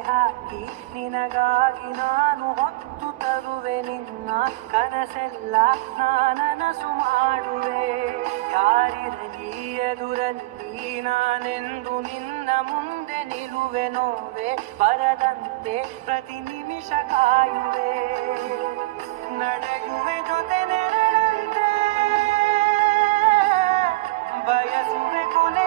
ಹಾಕಿ ನಿನಗಾಗಿ ನಾನು ಹೊತ್ತು ತರುವೆ ನಿನ್ನ ಕನಸೆಲ್ಲ ನಾನನಸು ಮಾಡುವೆ. ಯಾರಿರಲಿ ಎದುರಲ್ಲಿ ನಾನೆಂದು ನಿನ್ನ ಮುಂದೆ ನಿಲ್ಲುವೆ. ನೋವೆ ಬರದಂತೆ ಪ್ರತಿ ನಿಮಿಷ ಕಾಯುವೆ. ನಡೆಯುವೆ ಜೊತೆ ನೆರಳಂತೆ ಬಯಸುವೆ ಕೊನೆ